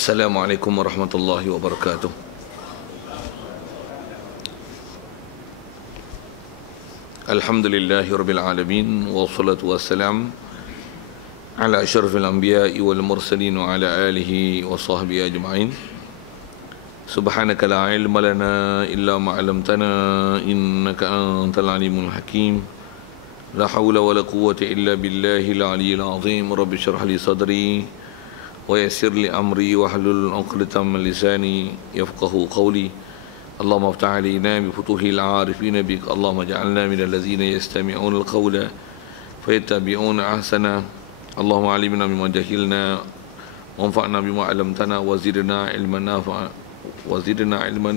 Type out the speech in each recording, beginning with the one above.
Assalamualaikum warahmatullahi wabarakatuh. Alhamdulillahi rabbil alamin, wassalatu wassalam ala asyrafil anbiya'i wal mursalin wa ala alihi wa sahbihi ajma'in. Subhanaka la ilma lana illa ma 'allamtana innaka antal alimul hakim. La hawla wa la quwwata illa billahil aliyyil azim. Rabbi shrah li sadri wa yassir li amri wahlul 'uqdatam min lisani yafqahu qawli. Allahumma aftah alaina bi futuhil 'arifin bik. Allahumma ij'alna minal ladzina yastami'una al-qawla fayattabi'una ahsana. Allahumma 'allimna mimma jahilna wanfa'na bima 'allamtana wa zidna 'ilman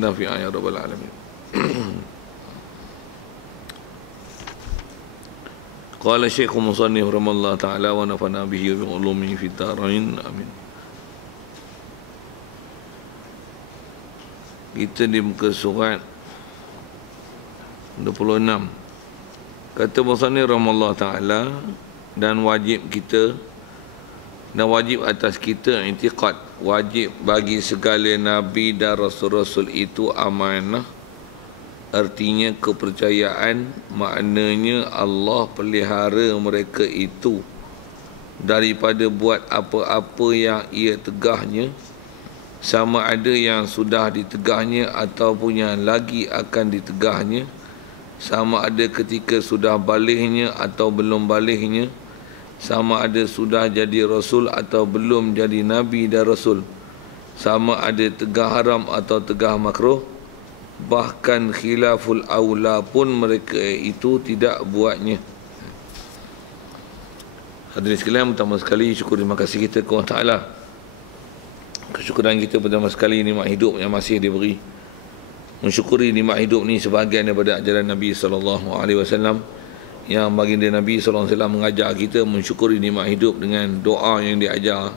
nafi'a ya rabbal alamin. Qala Syekh Musannif rahimallahu ta'ala wa nafa'na bihi wa bi ulumihi fid dharain amin. Kita di muka surat 26. Kata Musannif rahimallahu ta'ala, dan wajib atas kita i'tiqad, wajib bagi segala nabi dan rasul-rasul itu amanah. Artinya kepercayaan, maknanya Allah pelihara mereka itu daripada buat apa-apa yang ia tegahnya, sama ada yang sudah ditegahnya ataupun yang lagi akan ditegahnya, sama ada ketika sudah balighnya atau belum balighnya, sama ada sudah jadi rasul atau belum jadi nabi dan rasul, sama ada tegah haram atau tegah makruh, bahkan khilaful aula pun mereka itu tidak buatnya. Hadirin sekalian, pertama sekali syukur terima kasih kita kepada Allah Ta'ala. Kesyukuran kita pertama sekali nikmat hidup yang masih diberi. Mensyukuri nikmat hidup ni sebahagian daripada ajaran Nabi SAW, yang baginda Nabi SAW mengajar kita mensyukuri nikmat hidup dengan doa yang diajar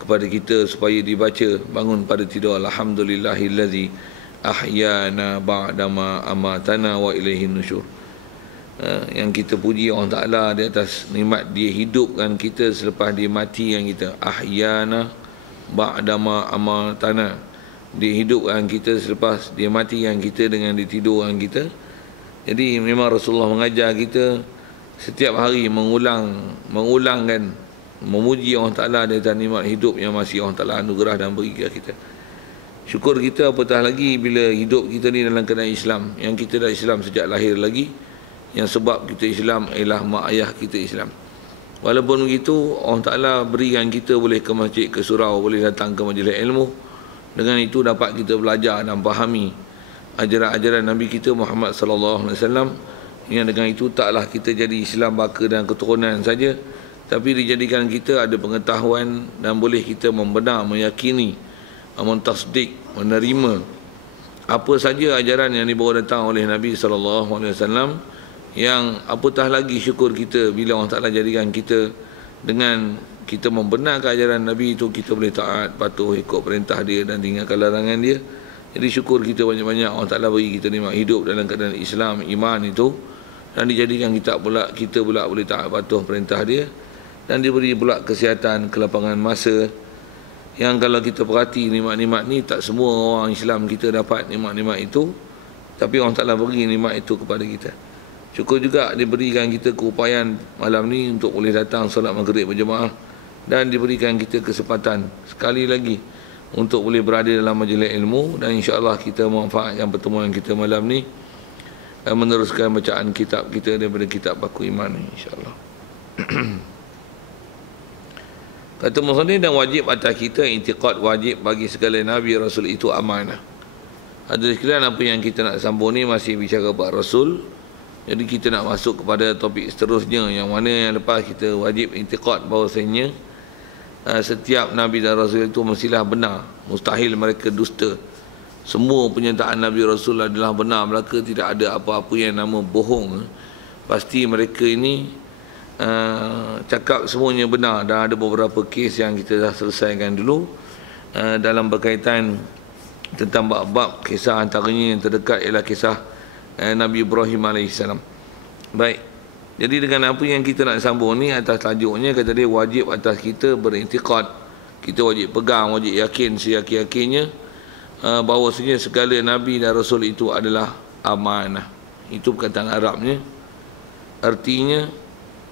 kepada kita supaya dibaca bangun pada tidur. Alhamdulillahillazi ahyana ba'dama amatana wa ilaihin nusyur. Yang kita puji Allah Ta'ala di atas nikmat dia hidupkan kita selepas dia mati yang kita. Ahyana ba'dama amatana, dia hidupkan kita selepas dia mati yang kita dengan ditidurkan kita. Jadi memang Rasulullah mengajar kita setiap hari mengulangkan memuji Allah Ta'ala di atas nikmat hidup yang masih Allah Ta'ala anugerah dan beri kepada kita. Syukur kita apatah lagi bila hidup kita ni dalam keadaan Islam, yang kita dah Islam sejak lahir lagi, yang sebab kita Islam ialah mak ayah kita Islam. Walaupun begitu, Allah Ta'ala berikan kita boleh ke masjid, ke surau, boleh datang ke majlis ilmu. Dengan itu dapat kita belajar dan fahami ajaran-ajaran Nabi kita Muhammad sallallahu alaihi wasallam. Yang dengan itu taklah kita jadi Islam baka dan keturunan saja, tapi dijadikan kita ada pengetahuan dan boleh kita membenar, meyakini, mentasdik, menerima apa saja ajaran yang dibawa datang oleh Nabi sallallahu alaihi wasallam. Yang apatah lagi syukur kita bila Allah Ta'ala jadikan kita dengan kita membenarkan ajaran Nabi itu, kita boleh taat, patuh, ikut perintah dia dan tinggalkan larangan dia. Jadi syukur kita banyak-banyak Allah Ta'ala bagi kita nikmat hidup dalam keadaan Islam, iman itu, dan dijadikan kita pula boleh taat, patuh perintah dia, dan diberi pula kesihatan, kelapangan masa. Yang kalau kita perhati nikmat-nikmat ni, tak semua orang Islam kita dapat nikmat-nikmat itu, tapi Allah Ta'ala beri nikmat itu kepada kita. Syukur juga diberikan kita keupayaan malam ni untuk boleh datang solat maghrib berjemaah, dan diberikan kita kesempatan sekali lagi untuk boleh berada dalam majlis ilmu, dan insya-Allah kita manfaatkan pertemuan kita malam ni, meneruskan bacaan kitab kita daripada kitab Baku Iman insya-Allah. Kata musannif, dan wajib atas kita i'tiqad, wajib bagi segala nabi rasul itu amanah. Hadirin sekalian, apa yang kita nak sambung ni masih bicara bab rasul. Jadi kita nak masuk kepada topik seterusnya, yang mana yang lepas kita wajib i'tiqad bahawasanya setiap Nabi dan Rasul itu mestilah benar, mustahil mereka dusta. Semua penyertaan Nabi Rasul adalah benar belaka, tidak ada apa-apa yang nama bohong. Pasti mereka ini cakap semuanya benar. Dan ada beberapa kes yang kita dah selesaikan dulu dalam berkaitan tentang bab-bab, kisah antaranya yang terdekat ialah kisah Nabi Ibrahim AS. Baik, jadi dengan apa yang kita nak sambung ni, atas tajuknya kata dia wajib atas kita beriktikad Kita wajib pegang, wajib yakin seyakin-yakinnya bahawasanya segala Nabi dan Rasul itu adalah amanah. Itu perkataan Arabnya. Artinya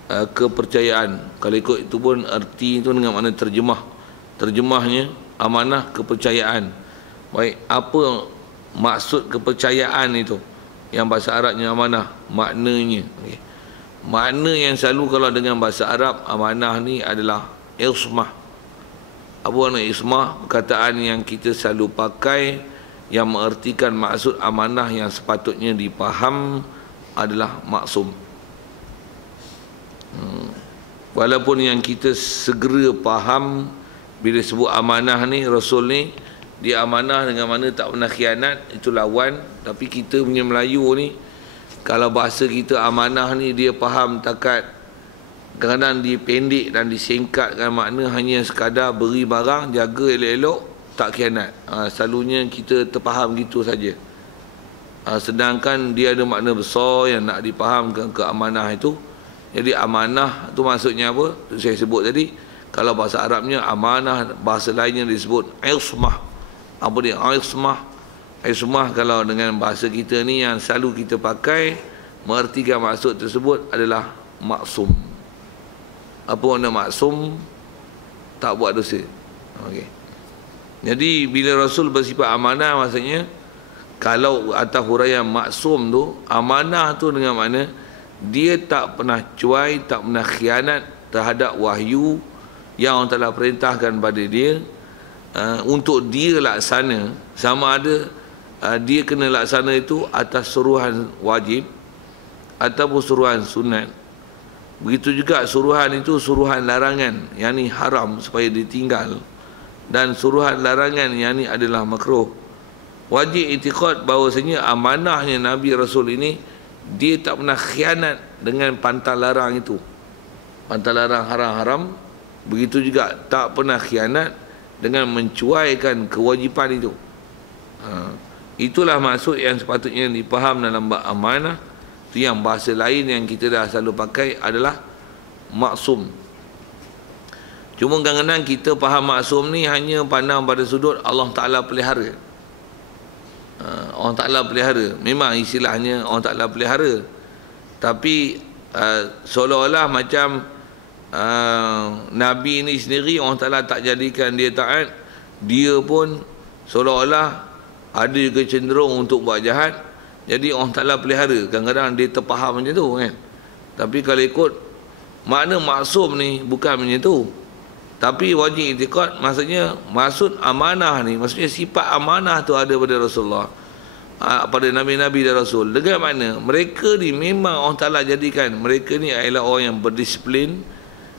kepercayaan. Kalau ikut itu pun arti itu dengan makna terjemah. Terjemahnya amanah kepercayaan. Baik, apa maksud kepercayaan itu? Yang bahasa Arabnya amanah, maknanya. Okay. Makna yang selalu kalau dengan bahasa Arab amanah ni adalah ismah. Apa makna ismah? Perkataan yang kita selalu pakai yang mengertikan maksud amanah yang sepatutnya dipaham adalah maksum. Walaupun yang kita segera faham bila sebut amanah ni, Rasul ni dia amanah dengan mana tak pernah khianat, itu lawan. Tapi kita punya Melayu ni, kalau bahasa kita amanah ni dia faham takat, kadang-kadang dipendek dan disingkatkan makna hanya sekadar beri barang, jaga elok-elok, tak khianat. Selalunya kita terfaham gitu saja. Sedangkan dia ada makna besar yang nak dipahamkan ke amanah itu. Jadi amanah tu maksudnya apa? Saya sebut tadi, kalau bahasa Arabnya amanah, bahasa lainnya disebut ismah. Apa dia? Ismah. Ismah kalau dengan bahasa kita ni yang selalu kita pakai mengertikan maksud tersebut adalah maksum. Apa makna maksum? Tak buat dosa. Okey. Jadi bila Rasul bersifat amanah, maksudnya kalau atas huraian maksum tu, amanah tu dengan makna dia tak pernah cuai, tak pernah khianat terhadap wahyu yang Allah Ta'ala perintahkan pada dia untuk dia laksana, sama ada dia kena laksana itu atas suruhan wajib ataupun suruhan sunat. Begitu juga suruhan itu suruhan larangan, yang ni haram supaya ditinggal, dan suruhan larangan yang ni adalah makruh. Wajib itikad bahawasanya amanahnya Nabi Rasul ini, dia tak pernah khianat dengan pantang larang itu. Pantang larang haram-haram. Begitu juga tak pernah khianat dengan mencuaikan kewajipan itu. Itulah maksud yang sepatutnya dipaham dalam bab amanah. Itu yang bahasa lain yang kita dah selalu pakai adalah maksum. Cuma kadang-kadang kita faham maksum ni hanya pandang pada sudut Allah Ta'ala pelihara. Allah Ta'ala pelihara. Memang istilahnya Allah Ta'ala pelihara. Tapi seolah-olah macam Nabi ni sendiri Allah Ta'ala tak jadikan dia taat, dia pun seolah-olah ada kecenderung untuk buat jahat, jadi Allah Ta'ala pelihara. Kadang-kadang dia terfaham macam tu kan. Tapi kalau ikut makna maksum ni bukan macam tu. Tapi wajib itikad, maksudnya maksud amanah ni, maksudnya sifat amanah tu ada pada Rasulullah, pada Nabi-Nabi dan Rasul. Dengan mana mereka ni memang Allah Ta'ala jadikan mereka ni adalah orang yang berdisiplin.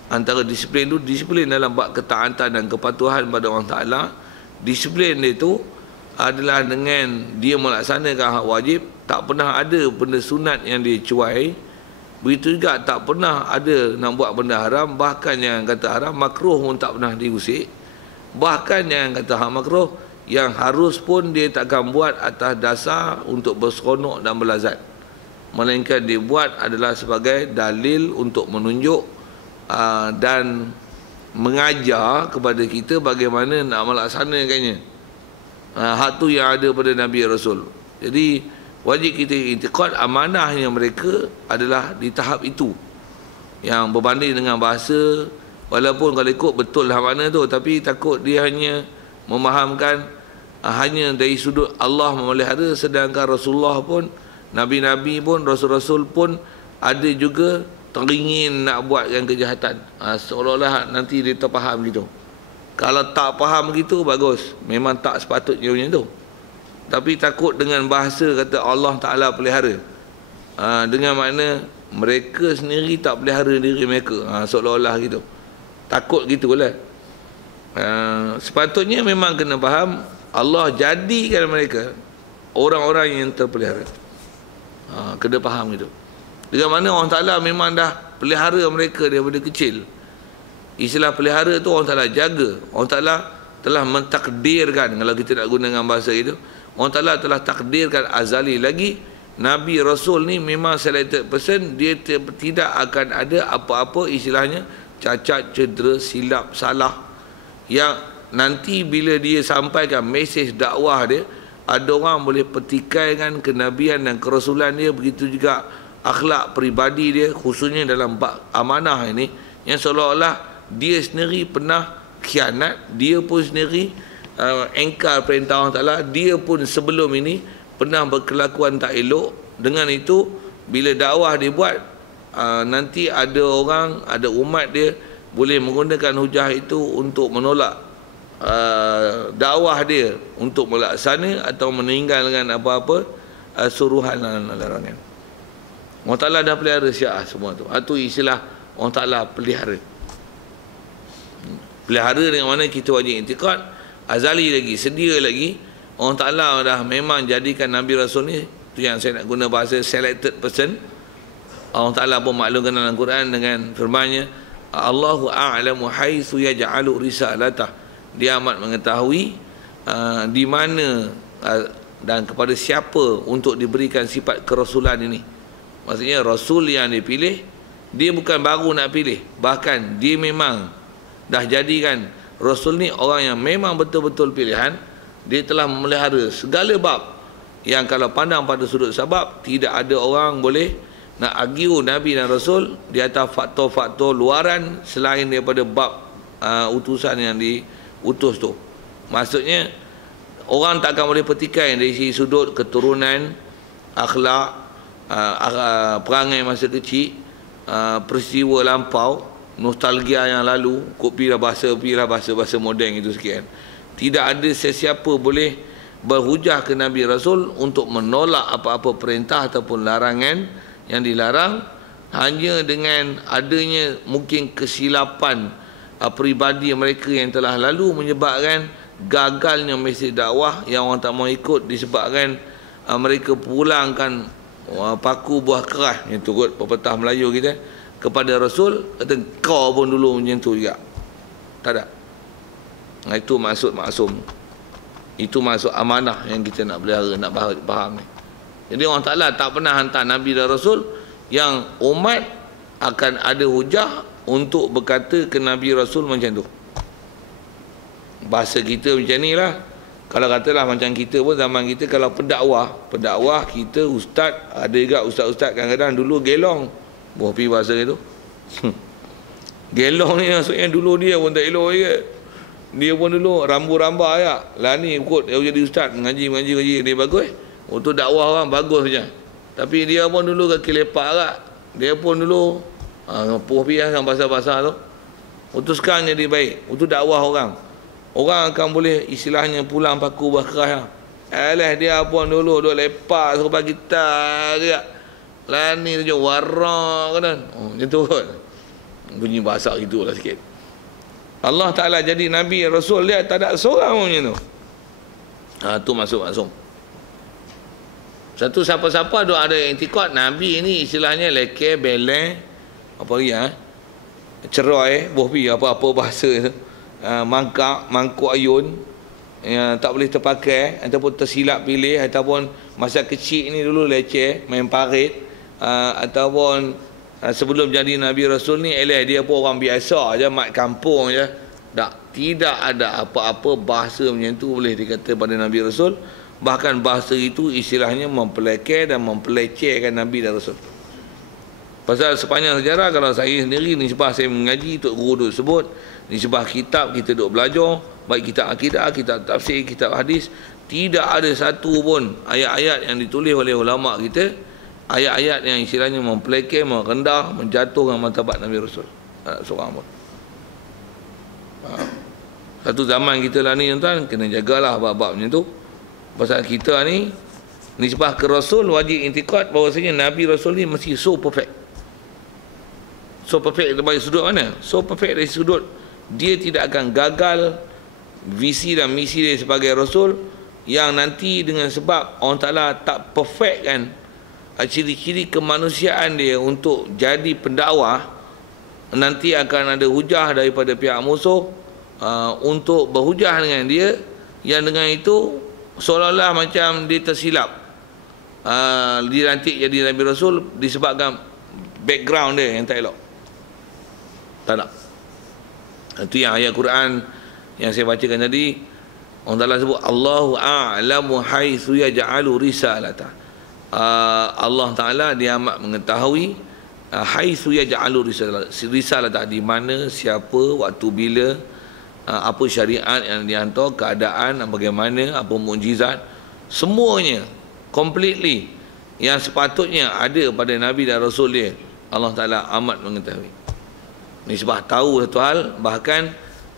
Antara disiplin tu, disiplin dalam bab ketaatan dan kepatuhan pada Allah Ta'ala. Disiplin dia tu adalah dengan dia melaksanakan hak wajib, tak pernah ada benda sunat yang dia cuai. Begitu juga tak pernah ada nak buat benda haram. Bahkan yang kata haram, makruh pun tak pernah diusik. Bahkan yang kata hak makruh, yang harus pun dia takkan buat atas dasar untuk berseronok dan berlazat, melainkan dia buat adalah sebagai dalil untuk menunjuk dan mengajar kepada kita bagaimana nak melaksanakannya. Hak tu yang ada pada Nabi Rasul. Jadi wajib kita itikad amanahnya mereka adalah di tahap itu, yang berbanding dengan bahasa. Walaupun kalau ikut betul lah mana tu, tapi takut dia hanya memahamkan hanya dari sudut Allah memelihara, sedangkan Rasulullah pun, Nabi-Nabi pun, Rasul-Rasul pun ada juga teringin nak buatkan kejahatan. Seolah-olah nanti dia terfaham gitu. Kalau tak faham gitu, bagus, memang tak sepatutnya macam tu. Tapi takut dengan bahasa kata Allah Ta'ala pelihara, dengan makna mereka sendiri tak pelihara diri mereka, seolah-olah gitu. Takut gitulah. Sepatutnya memang kena faham Allah jadikan mereka orang-orang yang terpelihara. Kena faham gitu. Dengan mana Allah Ta'ala memang dah pelihara mereka daripada kecil. Istilah pelihara tu Allah Ta'ala jaga. Allah Ta'ala telah mentakdirkan, kalau kita nak gunakan bahasa itu, Allah Ta'ala telah takdirkan azali lagi. Nabi Rasul ni memang selected person. Dia tidak akan ada apa-apa istilahnya cacat, cedera, silap, salah yang nanti bila dia sampaikan mesej dakwah dia, ada orang boleh petikaikan kenabian dan kerasulan dia, begitu juga akhlak peribadi dia, khususnya dalam bab amanah ini, yang seolah-olah dia sendiri pernah khianat, dia pun sendiri engkar perintah Allah Ta'ala, dia pun sebelum ini pernah berkelakuan tak elok. Dengan itu, bila dakwah dia buat, nanti ada orang, ada umat dia boleh menggunakan hujah itu untuk menolak dakwah dia, untuk melaksana atau meninggalkan apa-apa suruhan dan larangan. Allah Ta'ala dah pelihara Syiah semua tu. Itu istilah Allah Ta'ala pelihara. Pelihara dengan mana kita wajib intikad, azali lagi, sedia lagi. Allah Ta'ala dah memang jadikan Nabi Rasul ni, tu yang saya nak guna bahasa selected person. Allah Ta'ala pun maklumkan dalam Quran dengan firman-Nya, Allahu a'lamu haitsu yaj'alu risalatah. Dia amat mengetahui di mana dan kepada siapa untuk diberikan sifat kerasulan ini. Maksudnya Rasul yang dipilih, dia bukan baru nak pilih, bahkan dia memang dah jadikan Rasul ni orang yang memang betul-betul pilihan. Dia telah memelihara segala bab yang kalau pandang pada sudut sebab, tidak ada orang boleh nak argue Nabi dan Rasul di atas faktor-faktor luaran selain daripada bab utusan yang diutus tu. Maksudnya orang tak akan boleh petikai dari sisi sudut keturunan, akhlak, perangai masa kecil, peristiwa lampau, nostalgia yang lalu, pilihlah bahasa moden itu sekian. Tidak ada sesiapa boleh berhujah ke Nabi Rasul untuk menolak apa-apa perintah ataupun larangan yang dilarang, hanya dengan adanya mungkin kesilapan peribadi mereka yang telah lalu menyebabkan gagalnya mesej dakwah yang orang tak mau ikut, disebabkan mereka pulangkan paku buah keras yang turut pepatah Melayu kita kepada Rasul, kata kau pun dulu macam tu juga. Tak ada. Itu maksud maksum. Itu maksud amanah yang kita nak pelihara, nak faham ni. Jadi Allah Ta'ala tak pernah hantar Nabi dan Rasul yang umat akan ada hujah untuk berkata ke Nabi Rasul macam tu. Bahasa kita macam ni lah. Kalau katalah macam kita pun, zaman kita kalau pendakwah kita ustaz, ada juga ustaz-ustaz kadang-kadang dulu gelong. Buah pi bahasa itu. Gelong ni maksudnya dulu dia pun tak elok je. Dia pun dulu rambu-ramba ya. Lah ni ikut dia jadi ustaz, mengaji dia bagus. Untuk dakwah orang bagus saja. Tapi dia pun dulu kaki lepak agak. Dia pun dulu puah pi kan bahasa-bahasa tu. Putuskan jadi baik. Untuk dakwah orang. Orang akan boleh istilahnya pulang paku buah keras. Alah dia pun dulu duk lepak serupa kita je. Lah ni tu je warak kan. Macam tu kot. Bunyi bahasa gitulah sikit. Allah Ta'ala jadi Nabi Rasul dia tak ada seorang pun macam tu. Tu masuk. Satu siapa-siapa ada intikad Nabi ni istilahnya leke, beleng, apa lagi cerai, bohpi, apa-apa bahasa tu. Mangkuk ayun yang tak boleh terpakai ataupun tersilap pilih, ataupun masa kecil ni dulu leceh main parit, ataupun sebelum jadi Nabi Rasul ni dia pun orang biasa aja, mat kampung je. Tidak ada apa-apa bahasa macam tu boleh dikata pada Nabi Rasul. Bahkan bahasa itu istilahnya mempelekeh dan mempelecehkan Nabi dan Rasul. Pasal sepanjang sejarah, kalau saya sendiri nisbah saya mengaji, Tok Guru duk sebut, nisbah kitab kita duk belajar, baik kitab akidah, kitab tafsir, kitab hadis, tidak ada satu pun ayat-ayat yang ditulis oleh ulama kita, ayat-ayat yang istilahnya mempelekeh, merendah, menjatuhkan martabat Nabi Rasul. Seorang pun. Satu zaman kita lah ni tuan, kena jagalah bab-bab macam tu. Pasal kita ni nisbah ke Rasul wajib intikad bahawasanya Nabi Rasul ni mesti so perfect. So perfect dari sudut mana? So perfect dari sudut dia tidak akan gagal visi dan misi dia sebagai Rasul, yang nanti dengan sebab Allah Ta'ala tak perfect kan ciri-ciri kemanusiaan dia untuk jadi pendakwah, nanti akan ada hujah daripada pihak musuh untuk berhujah dengan dia, yang dengan itu seolah-olah macam dia tersilap dilantik jadi Nabi Rasul disebabkan background dia yang tak elok. Tak nak. Itu yang ayat Quran yang saya bacakan tadi, Allah Ta'ala sebut Allahu a'lamu haitsu yaj'alu risalata. Allah Ta'ala dia amat mengetahui haitsu yaj'alu risalata, di mana, siapa, waktu bila, apa syariat yang dihantar, keadaan bagaimana, apa mukjizat, semuanya completely yang sepatutnya ada pada Nabi dan Rasul dia, Allah Ta'ala amat mengetahui. Nisbah tahu satu hal, bahkan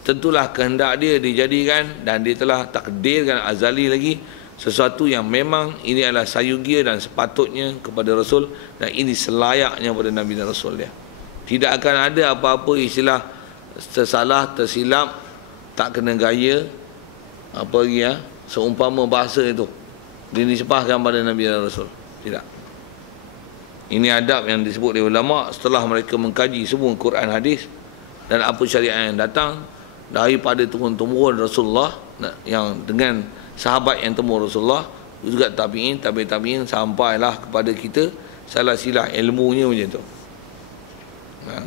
tentulah kehendak dia dijadikan, dan dia telah takdirkan azali lagi sesuatu yang memang ini adalah sayugia dan sepatutnya kepada Rasul, dan ini selayaknya pada Nabi dan Rasul dia. Tidak akan ada apa-apa istilah tersalah, tersilap, tak kena gaya, apa lagi ya, seumpama bahasa itu dinisbahkan pada Nabi dan Rasul. Tidak. Ini adab yang disebut oleh ulama setelah mereka mengkaji semua Quran, hadis dan apa syariat yang datang daripada turun-temurun Rasulullah, yang dengan sahabat yang temu Rasulullah, juga tabi'in, tabi'in, sampailah kepada kita salah silah ilmunya macam tu.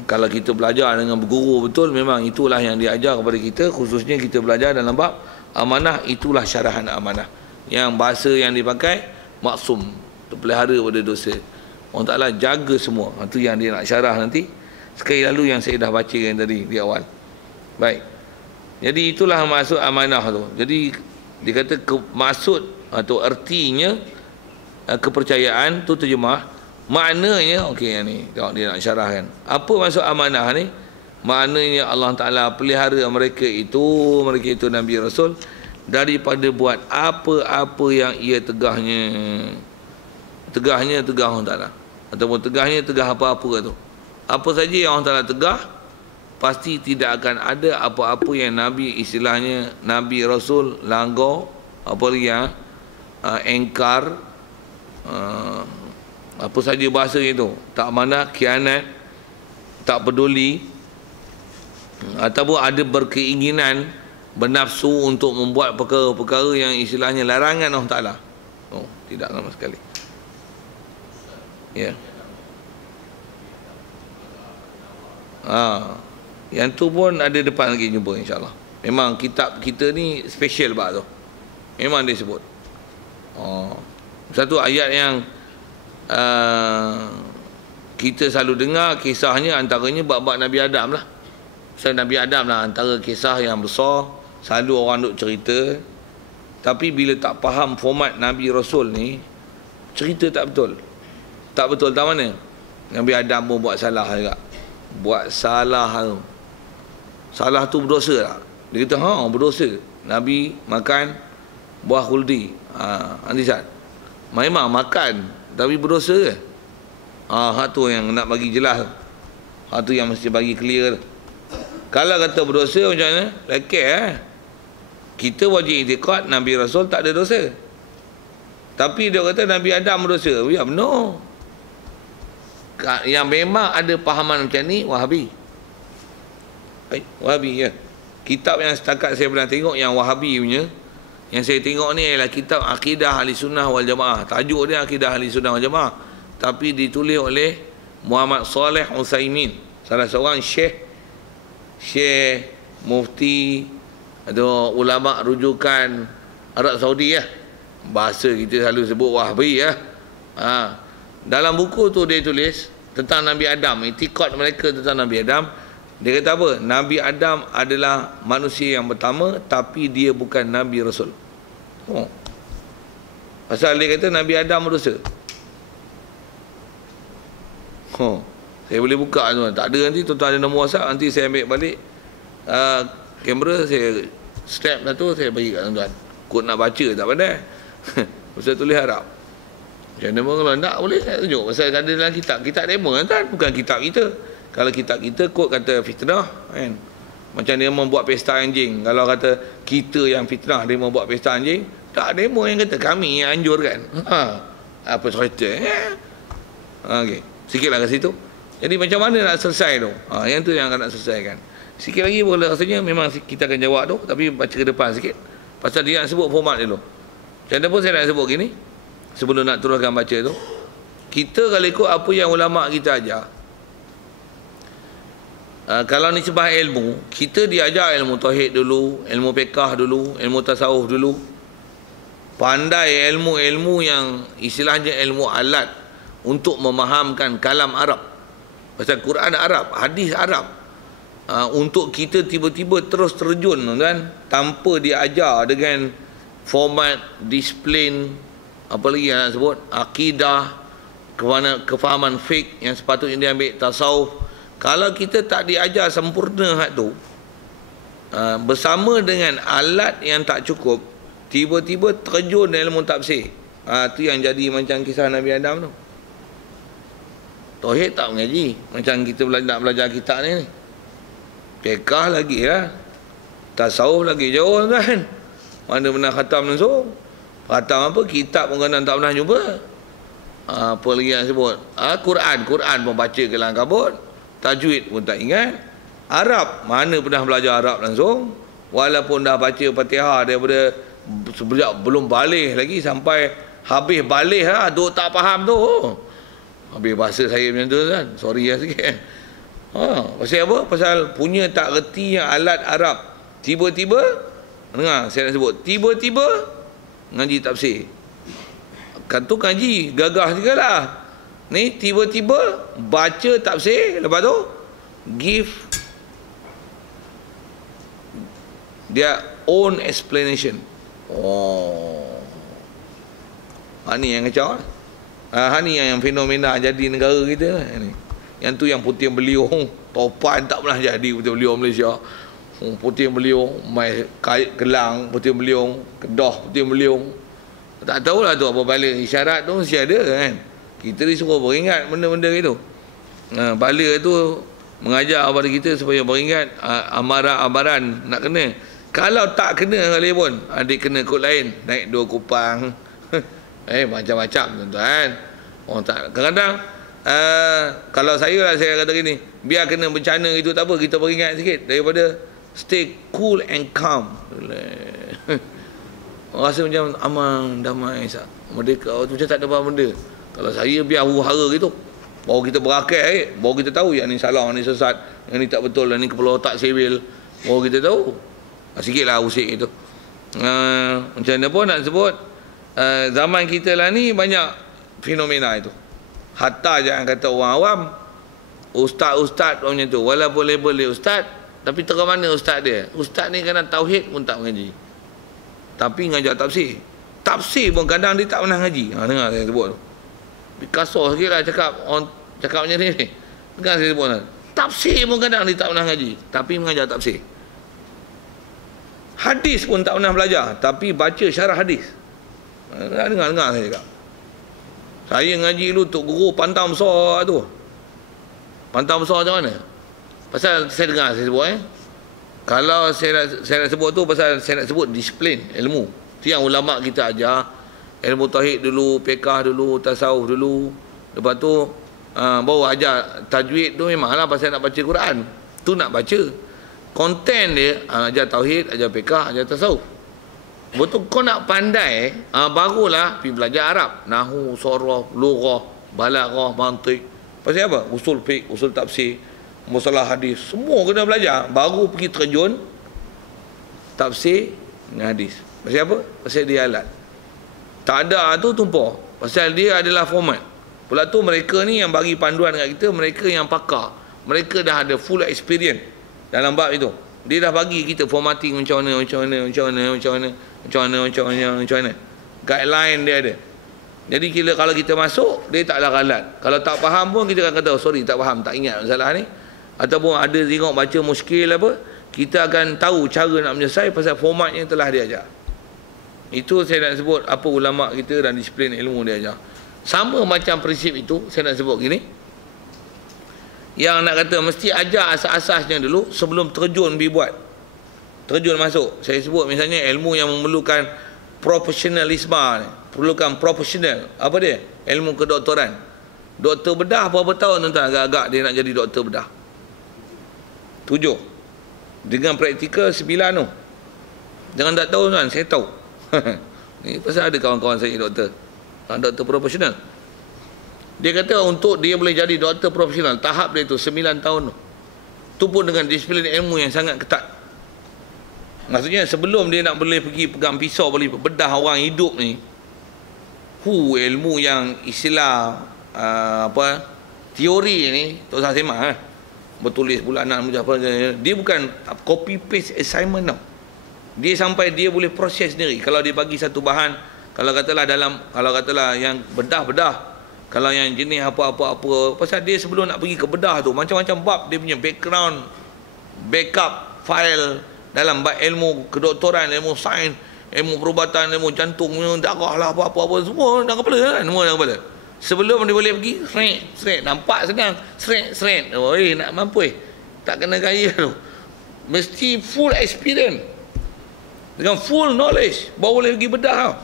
Kalau kita belajar dengan berguru betul, memang itulah yang diajar kepada kita, khususnya kita belajar dalam bab amanah, itulah syarahan amanah. Yang bahasa yang dipakai maksum, terpelihara pada dosa. Allah Ta'ala jaga semua. Itu yang dia nak syarah nanti. Sekali lalu yang saya dah bacakan tadi di awal. Baik. Jadi itulah maksud amanah tu. Jadi dia kata maksud atau artinya kepercayaan tu terjemah. Maknanya, okey ni tengok dia nak syarahkan. Apa maksud amanah ni? Maknanya Allah Ta'ala pelihara mereka itu Nabi Rasul daripada buat apa-apa yang ia tegahnya. Tegahnya tegah Allah Ta'ala, ataupun tegahnya tegah apa-apa tu. Apa saja yang Allah Ta'ala tegah, pasti tidak akan ada apa-apa yang Nabi, istilahnya Nabi Rasul langgar, apa lagi engkar, apa saja bahasa itu, tak mana khianat, tak peduli, ataupun ada berkeinginan, bernafsu untuk membuat perkara-perkara yang istilahnya larangan Allah Ta'ala. Oh, tidak sama sekali. Ya. Yang tu pun ada depan lagi jumpa insya-Allah. Memang kitab kita ni special bab tu. Memang dia sebut. Satu ayat yang kita selalu dengar kisahnya, antaranya bab-bab Nabi Adam lah. Pasal Nabi Adam lah antara kisah yang besar, selalu orang duk cerita. Tapi bila tak faham format Nabi Rasul ni, cerita tak betul. Tak betul tak mana? Nabi Adam pun buat salah juga. Buat salah tu. Salah tu berdosa tak? Dia kata, berdosa. Nabi makan buah khuldi. Andisat. Memang makan, tapi berdosa ke? Hak tu yang nak bagi jelas. Hak tu yang mesti bagi clear. Kalau kata berdosa macam mana? Lekeh kita wajib itikad Nabi Rasul tak ada dosa. Tapi dia kata Nabi Adam berdosa. Ya benar. Yang memang ada pahaman macam ni Wahabi. Wahabi ya. Kitab yang setakat saya pernah tengok yang Wahabi punya, yang saya tengok ni ialah kitab Akidah Ahli Sunnah wal Jamaah. Tajuk dia Akidah Ahli Sunnah wal Jamaah, tapi ditulis oleh Muhammad Saleh Utsaimin, salah seorang syekh mufti atau ulama rujukan Arab Saudi ya. Bahasa kita selalu sebut Wahabi ya. Dalam buku tu dia tulis tentang Nabi Adam, itikad mereka tentang Nabi Adam. Dia kata apa? Nabi Adam adalah manusia yang pertama, tapi dia bukan Nabi Rasul. Pasal dia kata Nabi Adam berdosa. Saya boleh buka tu. Tak ada nanti tuan-tuan ada nombor WhatsApp, nanti saya ambil balik kamera, saya snap satu, saya bagi kat tuan-tuan. Kod nak baca tak pandai. Pasal tulis Arab. Macam mana kalau nak boleh saya tunjuk. Pasal ada dalam kitab demo kan, bukan kitab kita. Kalau kitab kita kod kata fitnah kan. Macam dia membuat pesta anjing. Kalau kata kita yang fitnah dia membuat pesta anjing, tak demo yang kata kami yang anjurkan. Apa cerita okey. Sikitlah kat situ. Jadi macam mana nak selesai tu? Yang tu yang akan nak selesaikan. Sikit lagi boleh rasanya memang kita akan jawab tu, tapi baca ke depan sikit. Pasal dia nak sebut format dulu. Macam mana pun saya nak sebut gini, sebelum nak teruskan baca tu, kita kalau ikut apa yang ulama kita ajar, Kalau nisbah ilmu, kita diajar ilmu tauhid dulu, ilmu fiqh dulu, ilmu tasawuf dulu. Pandai ilmu-ilmu yang istilahnya ilmu alat untuk memahamkan kalam Arab. Pasal Quran Arab, hadis Arab. Untuk kita tiba-tiba terus terjun kan, tanpa diajar dengan format, disiplin, apa lagi yang nak sebut, akidah, kefahaman fiqh yang sepatutnya diambil, tasawuf. Kalau kita tak diajar sempurna hak tu, bersama dengan alat yang tak cukup, tiba-tiba terjun ilmu tafsir. Tu yang jadi macam kisah Nabi Adam tu. Tauhid tak mengaji, macam kita nak belajar kitab ni. Fiqh lagi lah, tasawuf lagi jauh kan. Mana pernah khatam langsung. Khatam apa? Kitab pun kadang tak pernah jumpa. Apa lagi yang sebut? Quran pun baca ke dalam kabut. Tajwid pun tak ingat. Arab, mana pernah belajar Arab langsung. Walaupun dah baca Fatihah daripada sejak belum balik lagi sampai habis balik lah, duk tak faham tu. Habis bahasa saya macam tu kan. Sorry lah sikit. Pasal apa? Pasal punya tak reti yang alat Arab. Tiba-tiba, dengar saya nak sebut, tiba-tiba ngaji tafsir. Kan tu ngaji, gagah juga lah. Ni tiba-tiba baca tafsir, lepas tu give their own explanation. Ni yang kacau. Ni yang fenomena jadi negara kita ni. Yang tu yang putih beliung, topan tak pernah jadi putih beliung Malaysia. Putih beliung, mai Kelang putih beliung, Kedah putih beliung. Tak tahulah tu apa bala isyarat tu mesti ada kan. Kita disuruh beringat benda-benda itu. Bala tu mengajar kepada kita supaya beringat amaran nak kena. Kalau tak kena kali pun, adik kena kod lain, naik 2 kupang. Macam-macam tuan-tuan. Tak kadang-kadang kalau saya kata gini, biar kena bencana itu tak apa, kita beringat sikit daripada stay cool and calm. Rasa macam aman, damai, merdeka, macam tak ada apa benda. Kalau saya biar huru-hara gitu, baru kita berakal, baru kita tahu yang ni salah, yang ni sesat, yang ni tak betul, yang ni kepala otak sewil, baru kita tahu. Sikitlah usik itu. Macam mana pun nak sebut, zaman kita lah ni banyak fenomena itu. Hatta jangan kata orang awam, ustaz-ustaz macam tu, walaupun label dia ustaz, tapi terang mana ustaz dia? Ustaz ni kadang tauhid pun tak mengaji, tapi ngajar tafsir. Tafsir pun kadang dia tak pernah ngaji. Dengar saya sebut tu. Kasar sikit lah cakap macam ni. Dengar saya sebut tu. Tafsir pun kadang dia tak pernah ngaji, tapi mengajar tafsir. Hadis pun tak pernah belajar, tapi baca syarah hadis. Dengar saya cakap. Saya ngaji dulu Tok Guru pantang besar tu. Pantang besar macam mana? Pasal saya dengar saya sebut kalau saya nak sebut tu pasal saya nak sebut disiplin ilmu. Tu yang ulama kita ajar. Ilmu tauhid dulu, fiqh dulu, tasawuf dulu. Lepas tu baru ajar tajwid tu memanglah pasal nak baca Quran. Tu nak baca. Konten dia ajar tauhid, ajar fiqh, ajar tasawuf. Betul kau nak pandai, barulah pergi belajar Arab, nahwu, saraf, lughah, balaghah, mantiq. Pasal apa? Usul fiqh, usul tafsir, masalah hadis, semua kena belajar, baru pergi terjun tafsir dengan hadis. Pasal apa? Pasal dia alat. Tak ada tu tumpah. Pasal dia adalah format. Pula tu mereka ni yang bagi panduan dekat kita, mereka yang pakar. Mereka dah ada full experience dalam bab itu. Dia dah bagi kita formatting macam mana. Guideline dia ada. Jadi kalau kita masuk, dia tak ada alat. Kalau tak faham pun kita akan kata, sorry tak faham, tak ingat masalah ni. Ataupun ada tengok baca muskil apa, kita akan tahu cara nak menyelesaikan pasal format yang telah dia ajar. Itu saya nak sebut apa ulama kita dan disiplin ilmu dia ajar. Sama macam prinsip itu, saya nak sebut gini. Yang nak kata mesti ajar asas-asasnya dulu sebelum terjun pergi buat. Terjun masuk. Saya sebut misalnya ilmu yang memerlukan profesionalisme, perlukan profesional. Apa dia? Ilmu kedoktoran. Doktor bedah berapa tahun tuan-tuan? Agak-agak dia nak jadi doktor bedah. 7. Dengan praktikal 9 tu. Jangan tak tahu tuan, saya tahu. Ni pasal ada kawan-kawan saya doktor. Doktor profesional. Dia kata untuk dia boleh jadi doktor profesional, tahap dia tu 9 tahun tu. Tu pun dengan disiplin ilmu yang sangat ketat. Maksudnya sebelum dia nak boleh pergi pegang pisau, boleh bedah orang hidup ni, ilmu yang istilah teori ni tak usah semak bertulis bulanan apa, dia bukan copy paste assignment tau. Dia sampai dia boleh proses sendiri. Kalau dia bagi satu bahan, kalau katalah yang bedah, kalau yang jenis apa, pasal dia sebelum nak pergi ke bedah tu macam-macam bab dia punya background, backup file dalam ilmu kedoktoran, ilmu sains, ilmu perubatan, ilmu jantung, darah lah, apa-apa semua dalam kepala kan, semua dalam kepala. Sebelum dia boleh pergi, seret, nampak senang, seret. Nak mampu tak kena gaya tu. Mesti full experience dengan full knowledge baru boleh pergi bedah tau.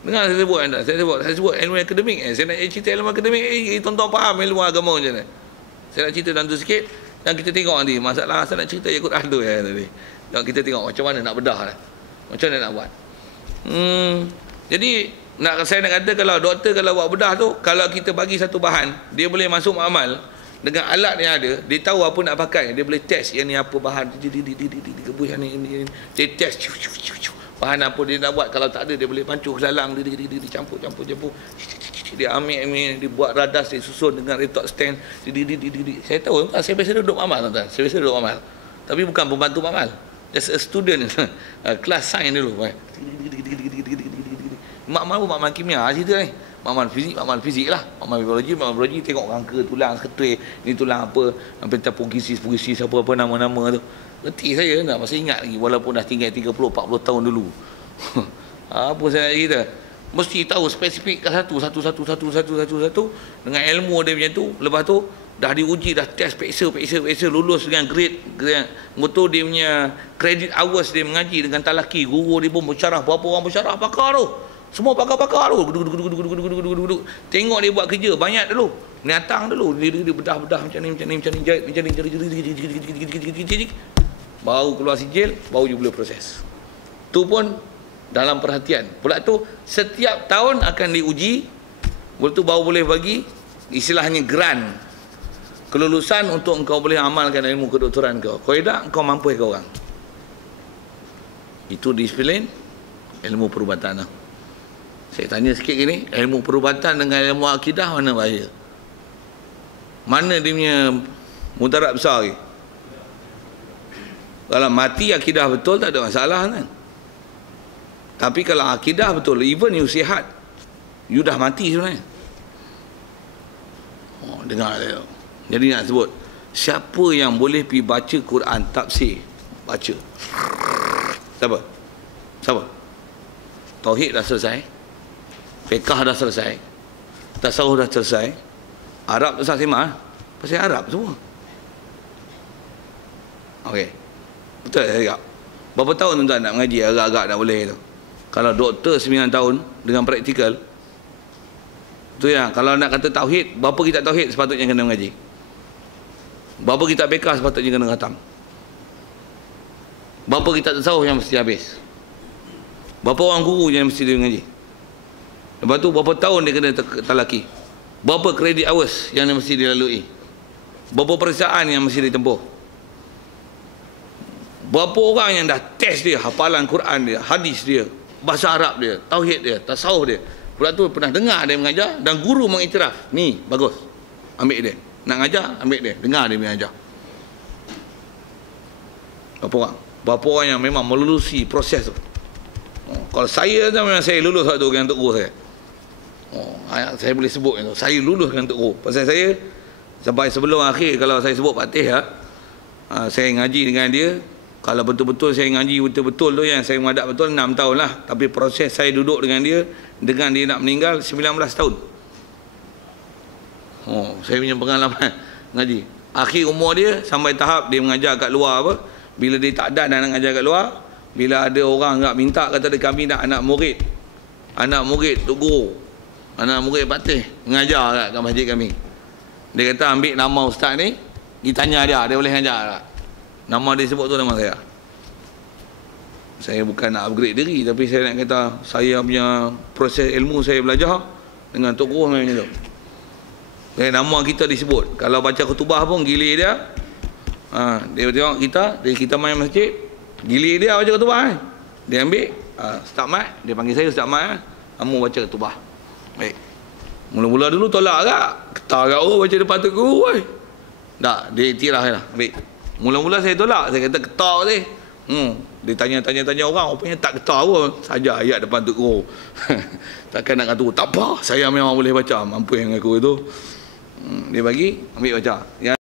Dengar saya sebut ilmu akademik. Saya nak cerita ilmu akademik, tuan-tuan faham ilmu agama macam mana. Saya nak cerita dalam tu sikit dan kita tengok nanti. Masalah saya nak cerita ikut ahlu tadi. Dan kita tengok macam mana nak bedah lah. Macam mana nak buat. Jadi saya nak kata kalau doktor kalau buat bedah tu, kalau kita bagi satu bahan, dia boleh masuk amal dengan alat yang ada, dia tahu apa nak pakai, dia boleh test yang ni apa bahan, kebus yang ni, dia test bahan apa dia nak buat. Kalau tak ada dia boleh pancur ke dalam, dia campur, dia ambil, dia buat radas, dia susun dengan retot stand. Saya tahu, saya biasa duduk amal tuan-tuan, saya biasa duduk amal, tapi bukan pembantu amal, just a student, kelas sains dulu. Mak kimia cerita ni. Makmal fizik lah. Makmal biologi tengok rangka tulang ketui, ni tulang apa, pentapogesis apa nama-nama tu. Reti saya nak masih ingat lagi walaupun dah tinggal 30-40 tahun dulu. Apa saya nak cerita? Mesti tahu spesifik satu dengan ilmu dia macam tu. Lepas tu dah diuji, dah test periksa lulus dengan grade betul dia punya credit hours dia mengaji dengan talaki, guru dia pun bersyarah, berapa orang bersyarah pakar tu. Semua pakar-pakar tu. Tengok dia buat kerja banyak dulu. Niatang dulu. Dia bedah macam ni, jahit macam ni. Baru keluar sijil, baru dia boleh proses. Tu pun dalam perhatian. Pula tu setiap tahun akan diuji. Lepas tu baru boleh bagi istilahnya grant, kelulusan untuk engkau boleh amalkan ilmu kedoktoran kau. Kalau tidak, engkau mampu ke orang. Itu disiplin ilmu perubatan. Saya tanya sikit gini, ilmu perubatan dengan ilmu akidah mana bahaya? Mana dia punya mudarat besar lagi? Kalau mati akidah betul tak ada masalah kan? Tapi kalau akidah betul, even you sihat, you dah mati sebenarnya. Dengar dia. Jadi nak sebut, siapa yang boleh pergi baca Quran tafsir, baca. Siapa? Tauhid dah selesai. Fiqah dah selesai, tasawuf dah selesai, Arab tu saya semak pasal Arab semua. Okey, betul saya cakap. Berapa tahun tuan-tuan nak mengaji agak-agak dah boleh tu? Kalau doktor 9 tahun dengan praktikal tu ya. Kalau nak kata tauhid, berapa kitab tauhid sepatutnya kena mengaji? Berapa kitab fiqah sepatutnya kena khatam? Berapa kitab tasawuf yang mesti habis? Berapa orang guru yang mesti dia mengaji? Lepas tu berapa tahun dia kena talaki? Berapa kredit hours yang dia mesti dilalui? Berapa periksaan yang mesti ditempuh? Berapa orang yang dah test dia, hafalan Quran dia, hadis dia, bahasa Arab dia, tauhid dia, tasawuf dia. Pula tu pernah dengar dia mengajar dan guru mengiktiraf, ni bagus, ambil dia. Nak ngajar, ambil dia, dengar dia mengajar. Berapa orang? Berapa orang yang memang melulusi proses tu? Kalau saya memang saya lulus waktu dengan Tok Guru saya. Saya boleh sebut itu. Saya lulus dengan Tok Guru. Pasal saya sampai sebelum akhir, kalau saya sebut Fatihah, saya ngaji dengan dia. Kalau betul-betul saya ngaji betul-betul tu, yang saya menghadap betul 6 tahun lah. Tapi proses saya duduk dengan dia nak meninggal 19 tahun. Saya punya pengalaman ngaji. Akhir umur dia sampai tahap dia mengajar kat luar apa. Bila dia tak ada nak mengajar kat luar, bila ada orang nak minta, kata dia, kami nak anak murid Tok Guru, anak murid Patih mengajar kat masjid kami. Dia kata ambil nama ustaz ni, ditanya dia boleh mengajar tak? Nama dia sebut tu nama saya. Saya bukan nak upgrade diri, tapi saya nak kata saya punya proses ilmu saya belajar dengan Tok Guru macam tu. Nama kita disebut. Kalau baca khutbah pun gilir dia, Dia tengok kita main masjid, gilir dia baca khutbah kan. Dia ambil Ustaz Mat, dia panggil saya Ustaz Mat, kamu baca khutbah. Baik. Mula-mula dulu tolak agak, ketar agak, baca depan tu guru oi. Tak, dia iktiraf lah. Baik. Mula-mula saya tolak, saya kata ketar tadi. Dia tanya orang, rupanya tak ketar pun, saja ayat depan tu guru. Takkan nak kata, tak apa, saya memang boleh baca, mampu yang aku itu. Dia bagi, ambil baca. Yang